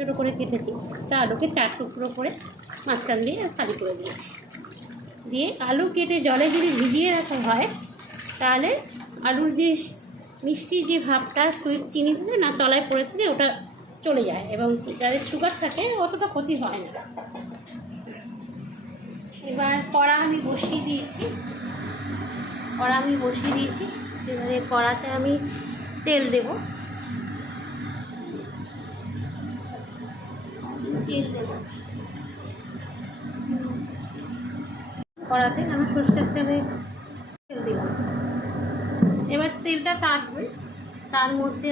ছোটো করে কেটেছি, তা আলুকে 4 টুকরো করে মাঝখান দিয়ে খালি করে দিয়েছি। দিয়ে আলু কেটে জলে যদি ভিজিয়ে রাখা হয় তাহলে আলুর যে মিষ্টি যে ভাবটা সুইট চিনি দিলে না তলায় পড়ে থাকে ওটা চলে যায়, এবং যাদের সুগার থাকে অতটা ক্ষতি হয় না। এবার কড়া আমি বসিয়ে দিয়েছি, এবারে কড়াতে আমি তেল দেব। কড়াতে আমি সরষের তেল দিলাম। এবার তেলটা কাটবে, তার মধ্যে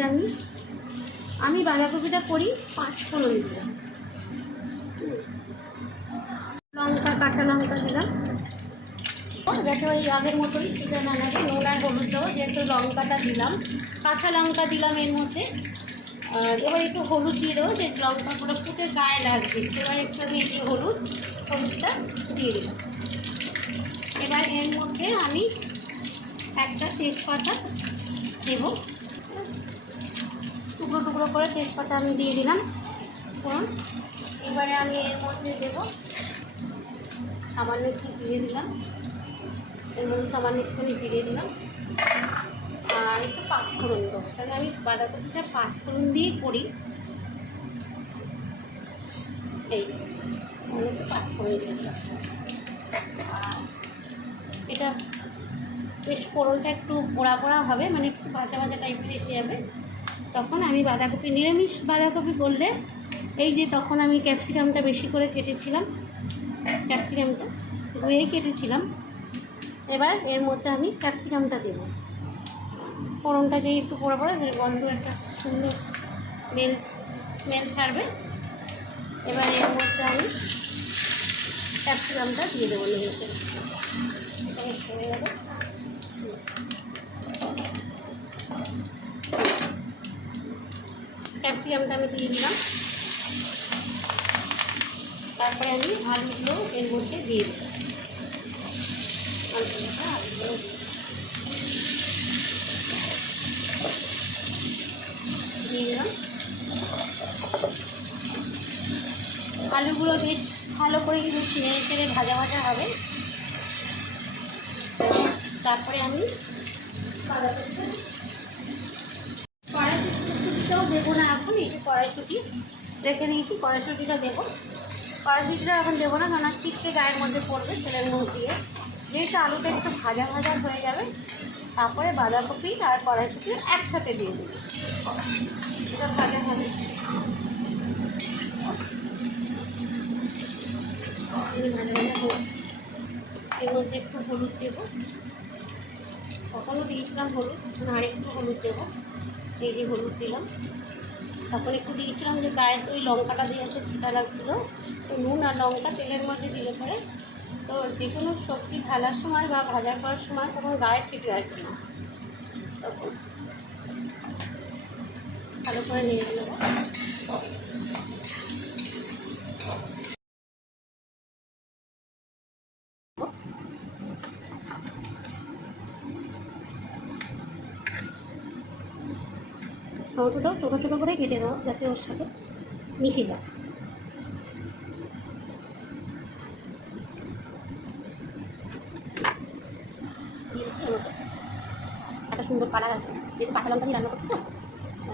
আমি বাঁধাকপিটা করি 5 ফোড়ন দিলাম, লঙ্কা কাঁচা লঙ্কা দিলাম, যাতে ওই আগের মতোই সেটা বানাবে। নুন আর হলুদ দেবো, যেহেতু লঙ্কাটা দিলাম, কাঁচা লঙ্কা দিলাম এর মধ্যে। আর এবার একটু হলুদ দিয়ে দেবো, যে লঙ্কাগুলো ফুটে গায়ে লাগবে। এবার একটু আমি এই হলুদটা দিয়ে দিলাম। এবার এর মধ্যে আমি একটা তেজপাতা দেব, টুকরো টুকরো করে তেজপাতা আমি দিয়ে দিলাম। এবারে আমি এর মধ্যে দেবো সামান্য একটু দিয়ে দিলাম, এর মধ্যে সামান্য একটুখানি দিয়ে দিলাম, আর একটু 5 ফোড়ন দেবো, তাহলে আমি বাঁধাকপিটা 5 ফোড়ন দিয়ে করি। এই একটু 5 ফোড়ন দিয়ে দিলাম। আর এটা বেশ ফোড়নটা একটু পোড়া পোড়া হবে, মানে একটু ভাজা ভাজা টাইপের এসে যাবে। তখন আমি বাঁধাকপি, নিরামিষ বাঁধাকপি করলে এই যে তখন আমি ক্যাপসিকামটা বেশি করে কেটেছিলাম, ক্যাপসিকামটা ধুয়েই কেটেছিলাম। এবার এর মধ্যে আমি ক্যাপসিকামটা দেবো। ফোড়নটা যেই একটু পোড়া পোড়া, যে গন্ধ একটা সুন্দর স্মেল ছাড়বে। এবার এর মধ্যে আমি ক্যাপসিকামটা দিয়ে দেবো, নিয়েছে হয়ে যাবে। ক্যাপসিকামটা আমি দিয়ে দিলাম। তারপরে আমি আলুগুলো এর মধ্যে দিয়ে দিলাম, আলুগুলো দিয়ে দিলাম। আলুগুলো বেশ ভালো করে কিন্তু নেড়ে চেড়ে ভাজা ভাজা হবে। তারপরে আমি কড়াইশুঁটিটাও দেবো না এখন, এই যে কড়াইশুঁটি রেখে নিয়েছি, কড়াইশুঁটিটা দেবো। কড়াইশুঁটিটা এখন দেবো না, কারণ চিপকে গায়ের মধ্যে পড়বে তেলের মধ্যে দিয়ে। যেহেতু আলুটা একটু ভাজা ভাজা হয়ে যাবে, তারপরে বাঁধাকপি আর কড়াইশুঁটি একসাথে দিয়ে দেবো, এটা ভাজা হবে। এর মধ্যে একটু হলুদ দেবো, তখনও দিয়েছিলাম হলুদ, আর একটু হলুদ দেবো। এই যে হলুদ দিলাম, তখন একটু দিয়েছিলাম যে গায়ে ওই লঙ্কাটা দিয়ে একটু ছিটা লাগছিলো। তো নুন আর লঙ্কা তেলের মধ্যে দিলে পরে তো যে কোনো সবজি ঢালার সময় বা ভাজা করার সময় তখন গায়ে ছিটে আসবে না, তখন ভালো করে নিয়ে নেবো। টমেটোটাও ছোটো ছোটো করে কেটে দেবো, যাতে ওর সাথে মিশে যায়। দিয়েছি আমাকে একটা সুন্দর কালার আসবে, যেহেতু কাঁচা লঙ্কা দিয়ে রান্না করছি, তো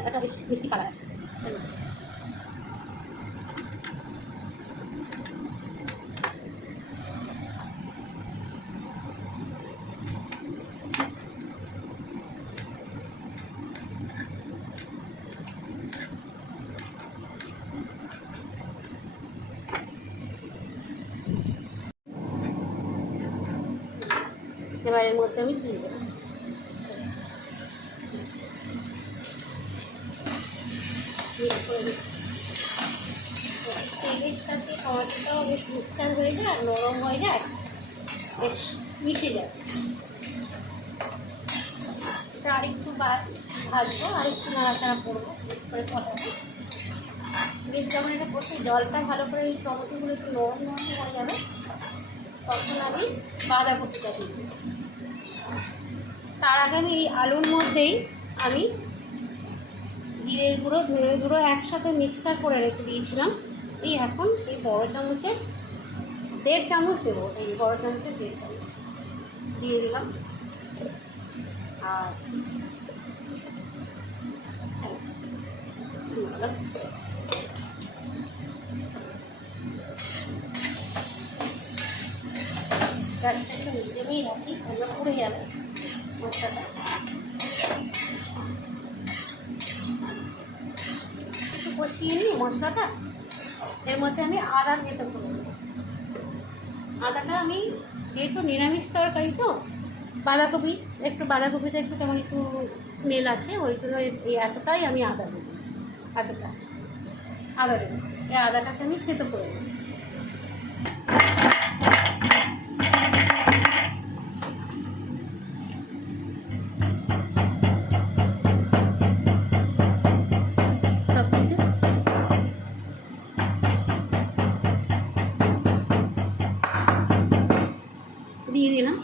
একটা বেশ মিষ্টি কালার আসবে। এবার এর মধ্যে আমি দিয়ে দেবো তেলের সাথে টমেটোটাও বেশ মিক্সচার হয়ে যায় আর নরম হয়ে যায়, বেশ মিশে যায়। এটা আরেকটু ভাজবো, আরেকটু নাড়াচাড়া করবো করে ফটাবো। বেশ যখন এটা করতে জলটা ভালো করে এই টমেটোগুলো একটু নরম নরম হয়ে যাবে, তখন আমি বাঁধাকপিটা দিই। তার আগে আমি এই আলুর মধ্যেই আমি জিরের গুঁড়ো ধনের গুঁড়ো একসাথে মিক্সার করে রেখে দিয়েছিলাম। এই এখন এই বড় চামচের 1.5 চামচ দেবো, এই বড় চামচের 1.5 চামচ দিয়ে দিলাম। আর গ্যাসটা একটু মিডিয়ামেই রাখি, তাহলে পুড়ে যাবে মশলাটা। একটু কষিয়ে নিই মশলাটা, এর মধ্যে আমি আদা যেতে করবো। আদাটা আমি যেহেতু নিরামিষ তরকারি তো, বাঁধাকপি বাঁধাকপিতে একটু কেমন একটু স্মেল আছে, ওই জন্য এই এতটাই আমি আদা দেবো, আদা দেবো। এই আদাটাকে আমি থেতো করে দেবো। সব কিছু দিয়ে দিলাম,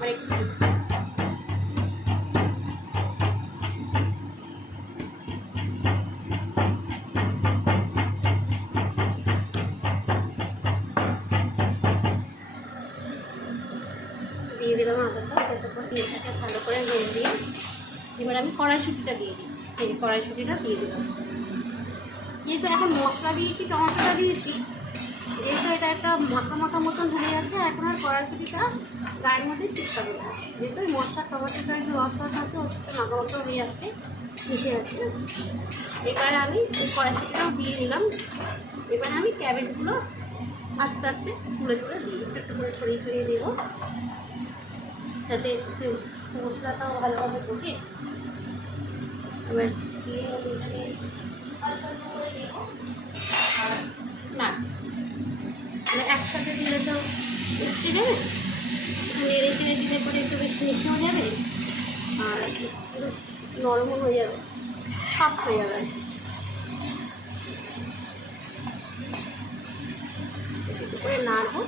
আর একটু দিয়ে দিলাম আদাটা, তারপর এটাকে ভালো করে ভেজে দিয়ে এবার আমি কড়াইশুঁটিটা দিয়ে দিচ্ছি। এই কড়াইশুঁটিটা দিয়ে দিলাম। যেহেতু এখন মশলা দিয়েছি, টমেটোটা দিয়েছি, যেহেতু এটা একটা মাখা মাখা মতন হয়ে যাচ্ছে, এখন আর কড়াইশুঁটিটা গায়ের মধ্যে চিপকাবে না। যেহেতু ওই মশলা টমেটোটা একটু রসটা আছে, মাখা মাখা হয়ে যাচ্ছে, মিশে যাচ্ছে। এবারে আমি কড়াইশুঁটিটাও দিয়ে দিলাম। এবারে আমি ক্যাবেজগুলো আস্তে আস্তে তুলে তুলে দিই, একটু করে ছড়িয়ে ছড়িয়ে দেবো, যাতে মশলাটাও ভালোভাবে ঢোকে। এবার দিয়ে অল্প অল্প করে দেবো। আর না, মানে একসাথে দিলে তো উঠতে যাবে, নেড়ে চেড়ে দিলে পরে একটু বেশ মিশেও যাবে, আর নরমও হয়ে যাবে, সফট হয়ে যাবে। একটু করে নাড়বো,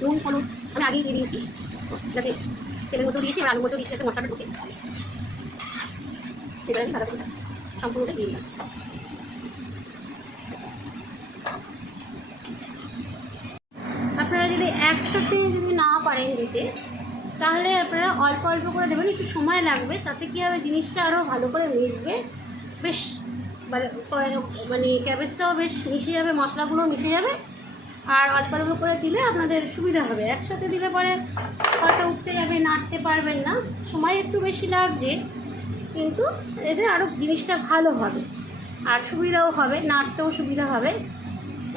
নুন হলুদ আমি আগেই দিয়ে দিয়েছি, যাতে তেলের মতো দিয়েছি, আর আলুর মতো দিয়েছি, যাতে মশলাটা ঢুকে। এবারে আমি সাদা ফুলটা সম্পূর্ণটা দিয়ে দিলাম। আপনারা যদি একসাথে যদি না পারেন দিতে, তাহলে আপনারা অল্প অল্প করে দেবেন, একটু সময় লাগবে, তাতে কী হবে জিনিসটা আরও ভালো করে মিশবে, বেশ মানে ক্যাবেজটাও বেশ মিশে যাবে, মশলাগুলো মিশে যাবে। আর অল্প অল্প করে দিলে আপনাদের সুবিধা হবে। একসাথে দিলে পরে হয়তো উঠতে যাবে, নাড়তে পারবেন না, সময় একটু বেশি লাগছে, কিন্তু এতে আরও জিনিসটা ভালো হবে আর সুবিধাও হবে, নাড়তেও সুবিধা হবে।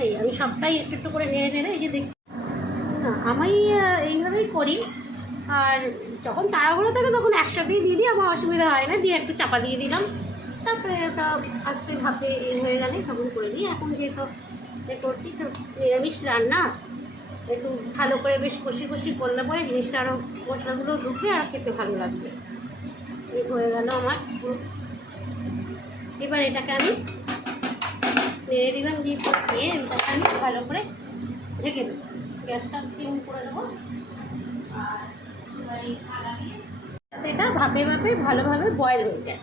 এই আমি সবটাই একটু একটু করে নেড়ে নেড়ে এই যে দেখি না, আমি এইভাবেই করি। আর যখন তাড়াহুড়ো থাকে তখন একসাথেই দিয়ে দিই, আমার অসুবিধা হয় না, দিয়ে একটু চাপা দিয়ে দিলাম, তারপরে ওটা আস্তে ভাবে হয়ে গেলে তখন করে দিই। এখন যেহেতু করছি একটু নিরামিষ রান্না, একটু ভালো করে বেশ কষি কষি করলে পরে জিনিসটা আরও মশলাগুলো ঢুকবে আর খেতে ভালো লাগবে। এই হয়ে গেল আমার। এবার এটাকে আমি নেড়ে দিলাম, দিয়ে এটাকে আমি ভালো করে ঢেকে দেবো, গ্যাসটা সিম করে দেবো। আর এবার এই আদা দিয়ে যাতে এটা ভাপে ভাপে ভালোভাবে বয়েল হয়ে যায়,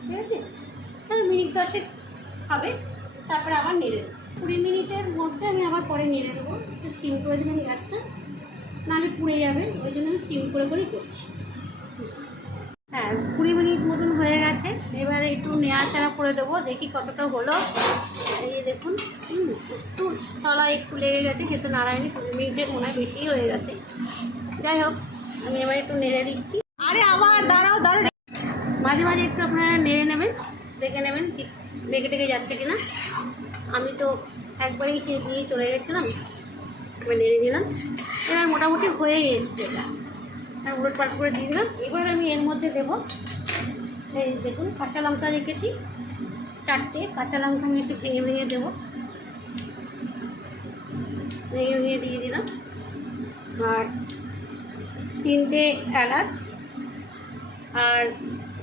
ঠিক আছে? তাহলে মিনিট 10 হবে, তারপরে আবার নেড়ে দেবো। 20 মিনিটের মধ্যে আমি আবার পরে নেড়ে দেবো। একটু স্টিম করে দিলাম গ্যাসটা, নাহলে পুড়ে যাবে, ওই জন্য আমি স্টিম করে করেই করছি। হ্যাঁ, 20 মিনিট মতন হয়ে গেছে। এবারে একটু নেড়াচাড়া করে দেবো, দেখি কতটা হলো। এই দেখুন, একটু তলা একটু লেগে গেছে, যেহেতু নাড়ায়নি, 20 মিনিটের মনে হয় বেশিই হয়ে গেছে। যাই হোক, আমি এবার একটু নেড়ে দিচ্ছি। আরে আবার দাঁড়াও, মাঝে মাঝে একটু আপনারা নেড়ে নেবেন, দেখে নেবেন কি লেগে টেগে যাচ্ছে কিনা। আমি তো একবারেই সেই দিয়ে চলে গেছিলাম, এবার নেড়ে দিলাম। এবার মোটামুটি হয়েই এসছে এটা, আর উলট পাল্ট করে দিয়ে দিলাম। এবার আমি এর মধ্যে দেবো, এই দেখুন কাঁচা লঙ্কা রেখেছি 4টে, কাঁচা লঙ্কা আমি একটু ভেঙে ভেঙে দেবো, ভেঙে ভেঙে দিয়ে দিলাম। আর 3টে এলাচ, আর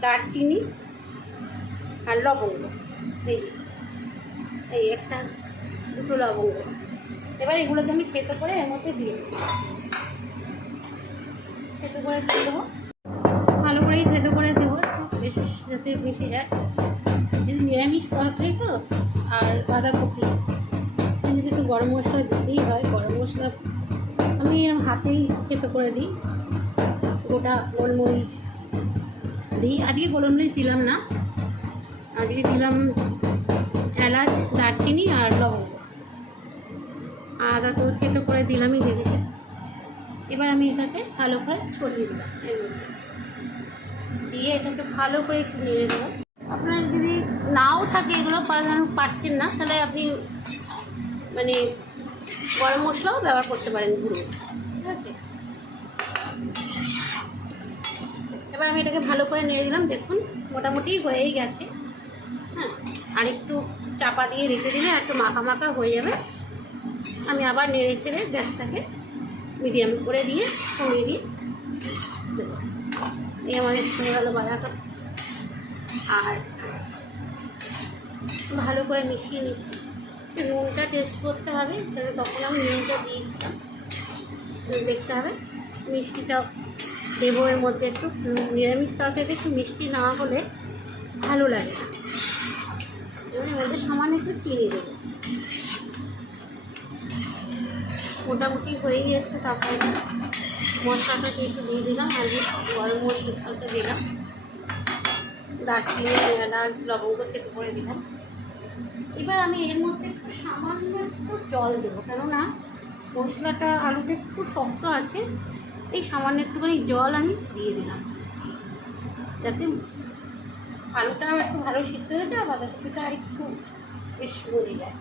দারচিনি, আর লবঙ্গ, এই একটা দুটো লবঙ্গ। এবার এগুলোকে আমি থেতো করে এর মধ্যে দিয়ে দেবো, থেতো করে দিয়ে দেবো, ভালো করেই থেতো করে দেবো একটু বেশ যাতে মিশে যায়। নিরামিষ তরকারি তো, আর বাঁধাকপি কিন্তু একটু গরম মশলা দিতেই হয়। গরম মশলা আমি এরকম হাতেই থেতো করে দিই, গোটা গোলমরিচ দিই। আজকে গোলমরিচ দিলাম না, আজকে দিলাম এলাচ, দারচিনি আর লবঙ্গ, আদা তো থেতো করে দিলামই দেখেছি। এবার আমি এটাকে ভালো করে ছড়িয়ে দিলাম এর মধ্যে দিয়ে এটাকে ভালো করে একটু নেড়ে দেবো। আপনার যদি নাও থাকে এগুলো পারছেন না, তাহলে আপনি মানে গরম মশলাও ব্যবহার করতে পারেন গুঁড়ো, ঠিক আছে। এবার আমি এটাকে ভালো করে নেড়ে দিলাম, দেখুন মোটামুটি হয়েই গেছে। হ্যাঁ, আর একটু চাপা দিয়ে রেখে দিলে একটু মাখা মাখা হয়ে যাবে। আমি আবার নেড়ে চেড়ে গ্যাসটাকে মিডিয়াম করে দিয়ে কমিয়ে দিয়ে দেবো। এই আমাদের হয়ে গেল বাঁধাকপি। আর ভালো করে মিশিয়ে নিচ্ছি। নুনটা টেস্ট করতে হবে, তাহলে তখন আমি নুনটা দিয়েছিলাম, দেখতে হবে। মিষ্টিটা দেবো এর মধ্যে একটু, নিরামিষ তরকারিতে একটু মিষ্টি না হলে ভালো লাগে না। এবার এর মধ্যে সামান্য একটু চিনি দেবো। মোটামুটি হয়েই এসছে। তারপরে মশলাটাকে একটু দিয়ে দিলাম, আর গরম মশলাটা দিলাম, দারচিনি, এলাচ, লবঙ্গ থেতো করে দিলাম। এবার আমি এর মধ্যে একটু সামান্য একটু জল দেবো, কেননা মশলাটা আলুটা একটু শক্ত আছে। এই সামান্য একটুখানি জল আমি দিয়ে দিলাম, যাতে আলুটা একটু ভালো সিদ্ধ হয়ে যায়, বাঁধাকপিটা আর একটু বেশ গলে যায়।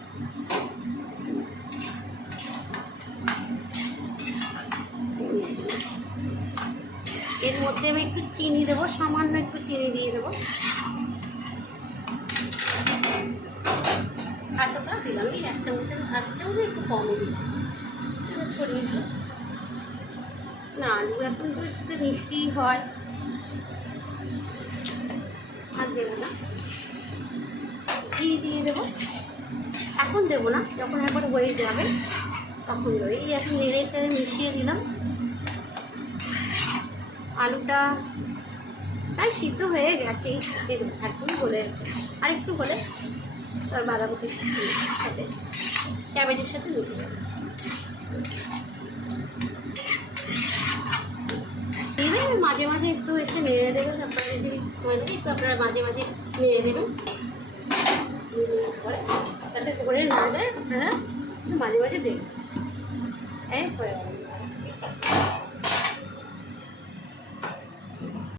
এর মধ্যে আমি একটু চিনি দেবো, সামান্য একটু চিনি দিয়ে দেবো। এতটা দিলাম, এই এক চামচের একটু কমে দিলাম, ছড়িয়ে দিলাম। না আলু এখন তো একটু মিষ্টি হয়, আর দেবো না, ঘি দিয়ে দেবো। এখন দেবো না, যখন একবার হয়ে যাবে তখন দেবো। এই এখন নেড়ে চেড়ে মিশিয়ে দিলাম। আলুটা প্রায় সিদ্ধ হয়ে গেছে, একদমই গলে গেছে। আর একটু হলে তার বাঁধাকপির সাথে ক্যাবেজের সাথে মিশে যাবে। এইভাবে মাঝে মাঝে একটু এসে নেড়ে দেবেন। আপনারা যদি সময় দেবেন একটু আপনারা মাঝে মাঝে নেড়ে দেবেন, যাতে ধরে না যায়। আপনারা একটু মাঝে মাঝে দেখবেন। হয়ে গেল।